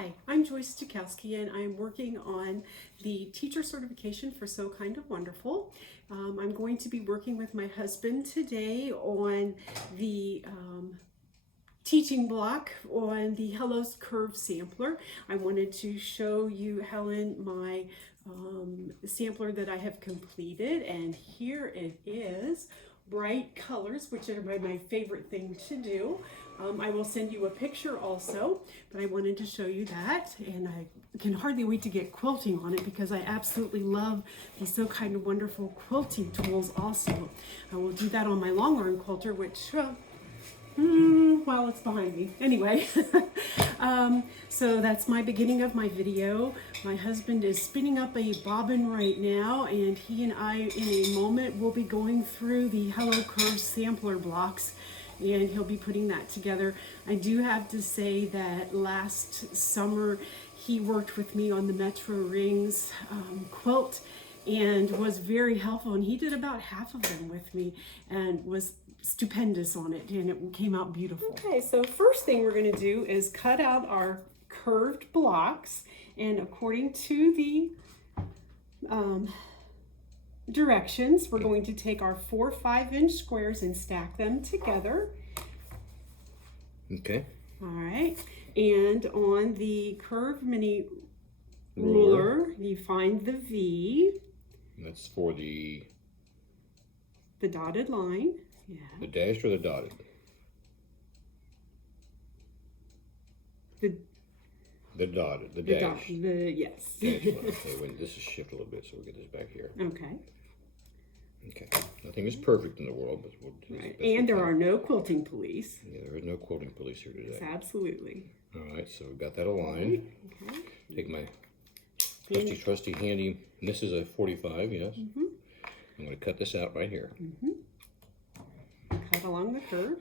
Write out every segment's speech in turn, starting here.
Hi, I'm Joyce Stukowski and I'm working on the teacher certification for So Kind of Wonderful. I'm going to be working with my husband today on the teaching block on the Hello Curve sampler. I wanted to show you, Helen, my sampler that I have completed, and here it is. Bright colors, which are my favorite thing to do. I will send you a picture also, but I wanted to show you that, and I can hardly wait to get quilting on it because I absolutely love these So Kind of Wonderful quilting tools also. I will do that on my long arm quilter, which, well, it's behind me. Anyway, so that's my beginning of my video. My husband is spinning up a bobbin right now, and he and I in a moment will be going through the Hello Curve sampler blocks, and he'll be putting that together. I do have to say that last summer he worked with me on the Metro Rings quilt and was very helpful, and he did about half of them with me and was stupendous on it, and it came out beautiful. Okay, so first thing we're going to do is cut out our curved blocks, and according to the directions, we're going to take our 4 5-inch squares and stack them together. Okay. All right, and on the curved mini ruler, you find the V. That's for the dotted line. Yeah. The dashed or the dotted? The dotted, the dash. Yes. Okay, wait, this is shift a little bit, so we'll get this back here. Okay. Okay. Nothing is perfect in the world, but we'll do Right. And there are no quilting police. Yeah, there is no quilting police here today. Yes, absolutely. All right, so we've got that aligned. Okay. Take my trusty handy, and this is a 45, yes? Mm-hmm. I'm going to cut this out right here. Mm-hmm. Cut along the curve.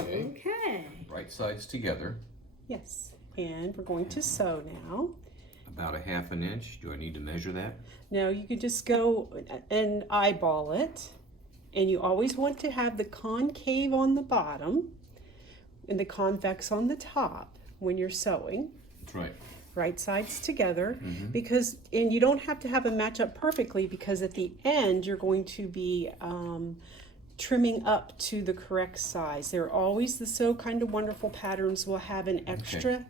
Okay. Right sides together. Yes. And we're going to sew now. About a 1/2 inch. Do I need to measure that? No, you could just go and eyeball it. And you always want to have the concave on the bottom and the convex on the top when you're sewing. That's right. Right sides together, because, and you don't have to have them match up perfectly, because at the end you're going to be trimming up to the correct size. They're always, the So Kind of Wonderful patterns will have an extra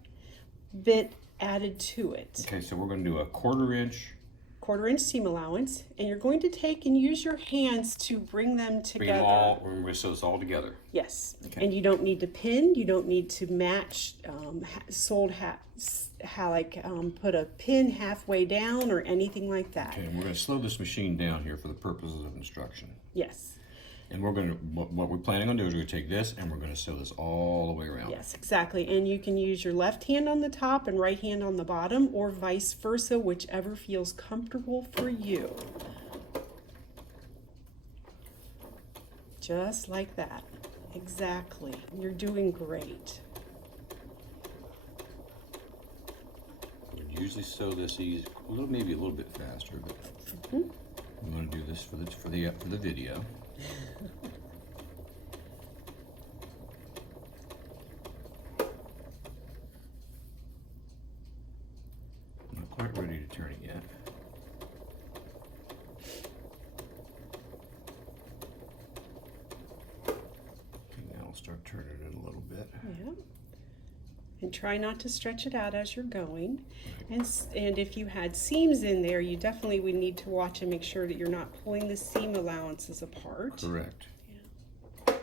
bit added to it. Okay, so we're going to do a 1/4 inch. 1/4 inch seam allowance, and you're going to take and use your hands to bring them together. We're going to sew this all together. Yes, okay. And you don't need to pin, you don't need to match, put a pin halfway down or anything like that. Okay, and we're going to slow this machine down here for the purposes of instruction. Yes. And we're going to, what we're planning on doing is we're going to take this and we're going to sew this all the way around. Yes, exactly. And you can use your left hand on the top and right hand on the bottom, or vice versa, whichever feels comfortable for you. Just like that. Exactly. You're doing great. We usually sew this maybe a little bit faster, but I'm going to do this for the video. I'm not quite ready to turn it yet. Okay, now I'll start turning it a little bit. Yeah. And try not to stretch it out as you're going. And if you had seams in there, you definitely would need to watch and make sure that you're not pulling the seam allowances apart. Correct. Yeah.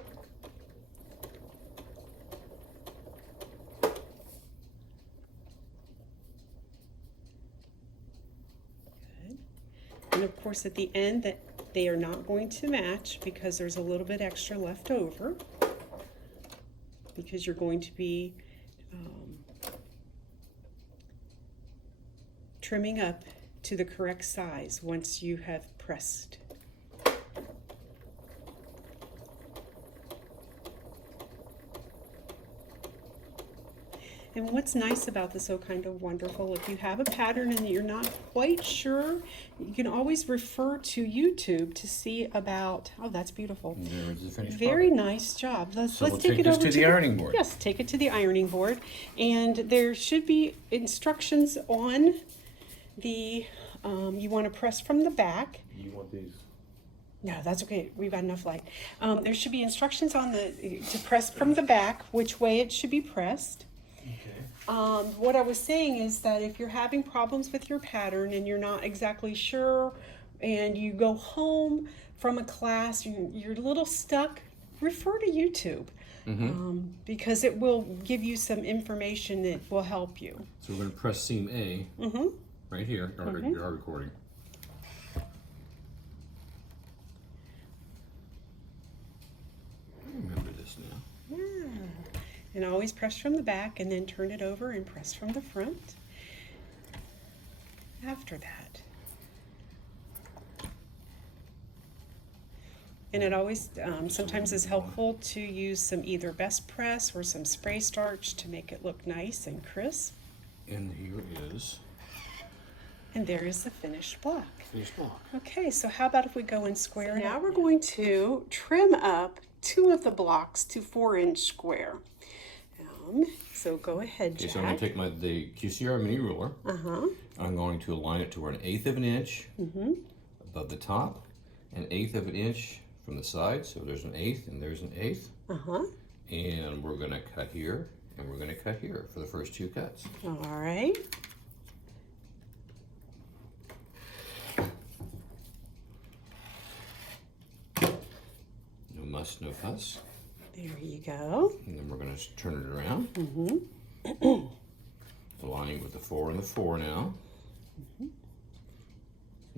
Good. And of course at the end, that they are not going to match because there's a little bit extra left over, because you're going to be trimming up to the correct size once you have pressed. And what's nice about the So Kind of Wonderful, if you have a pattern and you're not quite sure, you can always refer to YouTube to see about, oh, that's beautiful. There's the finished Very product. nice job. Let's So we'll take take it this over to the ironing board. Yes, take it to the ironing board. And there should be instructions on the, you want to press from the back. You want these? No, that's okay. We've got enough light. There should be instructions on to press from the back, which way it should be pressed. Okay. What I was saying is that if you're having problems with your pattern and you're not exactly sure, and you go home from a class, you're a little stuck, refer to YouTube. Because it will give you some information that will help you. So we're going to press seam A right here. You are recording. I remember this now. Yeah. And always press from the back and then turn it over and press from the front after that. And it always sometimes is helpful to use some either best press or some spray starch to make it look nice and crisp. And here is And there is the finished block. finished block. Okay, so how about if we go and square it? Now we're going to trim up 2 of the blocks to 4-inch square. So go ahead, Okay, Jack. so I'm going to take the QCR mini ruler. I'm going to align it to where 1/8 of an inch above the top, 1/8 of an inch from the side. So there's 1/8 and there's 1/8. And we're going to cut here and we're going to cut here for the first 2 cuts. All right. No muss, no fuss. There you go. And then we're going to turn it around. Aligning with the 4 and the 4 now.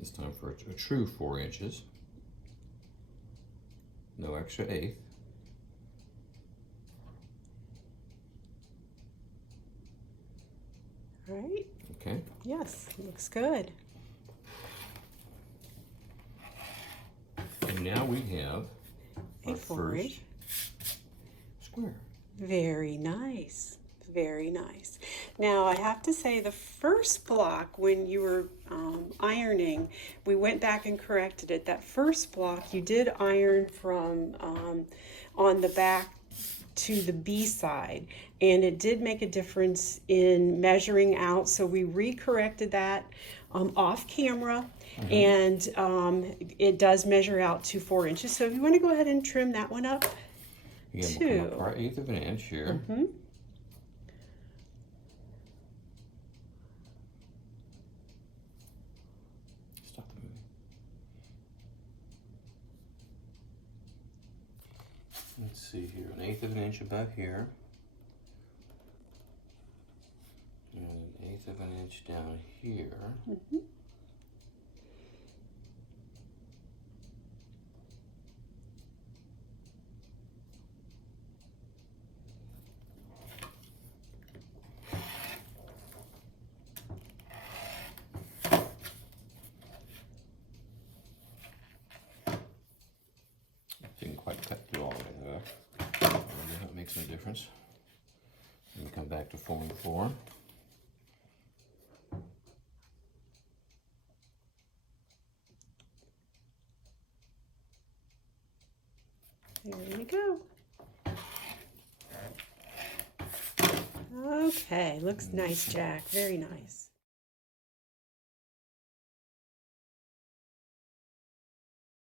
It's time for a true 4 inches. No extra 1/8. All right. Okay. Yes, looks good. And now we have A our 4-inch. first square. Very nice. Very nice. Now I have to say the first block when you were ironing, we went back and corrected it. That first block you did iron from on the back to the B side, and it did make a difference in measuring out, so we re-corrected that off camera, and it does measure out to 4 inches. So if you want to go ahead and trim that one up. Again, we'll come up our 1/8 of an inch here. Stop the movie. Let's see here, 1/8 of an inch above here. And 1/8 of an inch down here. Didn't quite cut through all of it though. That makes no difference. And we come back to 4 and 4. There you go. Okay, looks nice, Jack. Very nice.